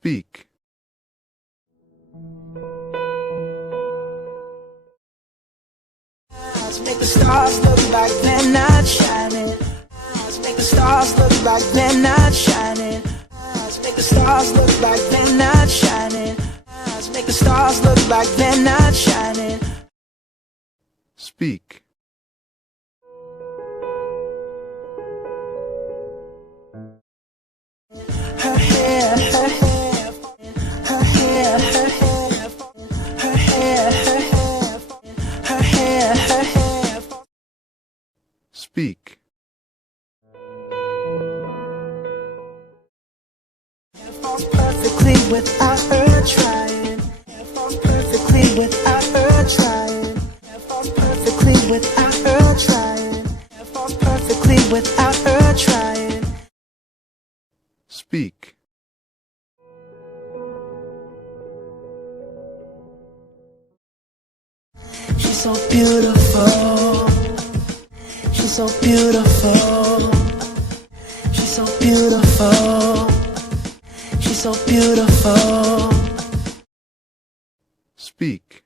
Speak. Make the stars look like they're not shining. Make the stars look like they're not shining. Make the stars look like they're not shining. Make the stars look like they're not shining. Speak. Her hair, her hair, her hair, her hair, her hair, her hair, her hair, her hair. Speak. Falls perfectly without her trying. Falls perfectly without her trying. Falls perfectly without her trying. Falls perfectly without her trying. Speak. She's so beautiful. She's so beautiful. She's so beautiful. She's so beautiful. Speak.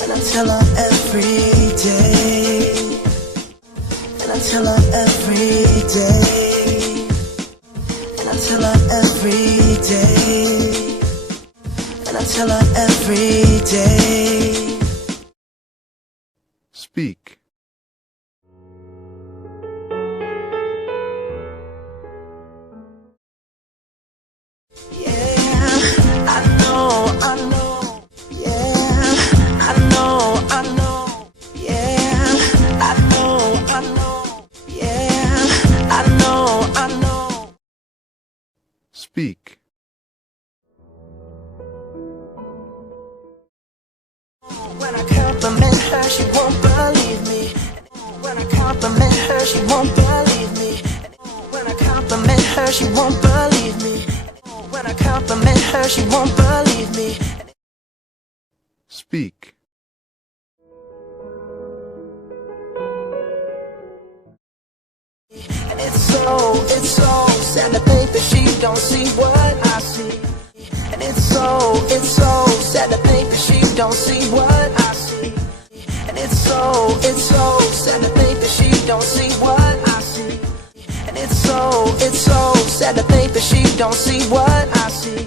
And I tell her every day. And I tell her every day. And I tell her every day. And I tell her every day. Speak. Speak. When I compliment her, she won't believe me. When I compliment her, she won't believe me. When I compliment her, she won't believe me. When I compliment her, she won't believe me. Speak. And it's so sad to think that she don't see what I see. And it's so sad to think that she don't see what I see. And it's so sad to think that she don't see what I see. And it's so sad to think that she don't see what I see.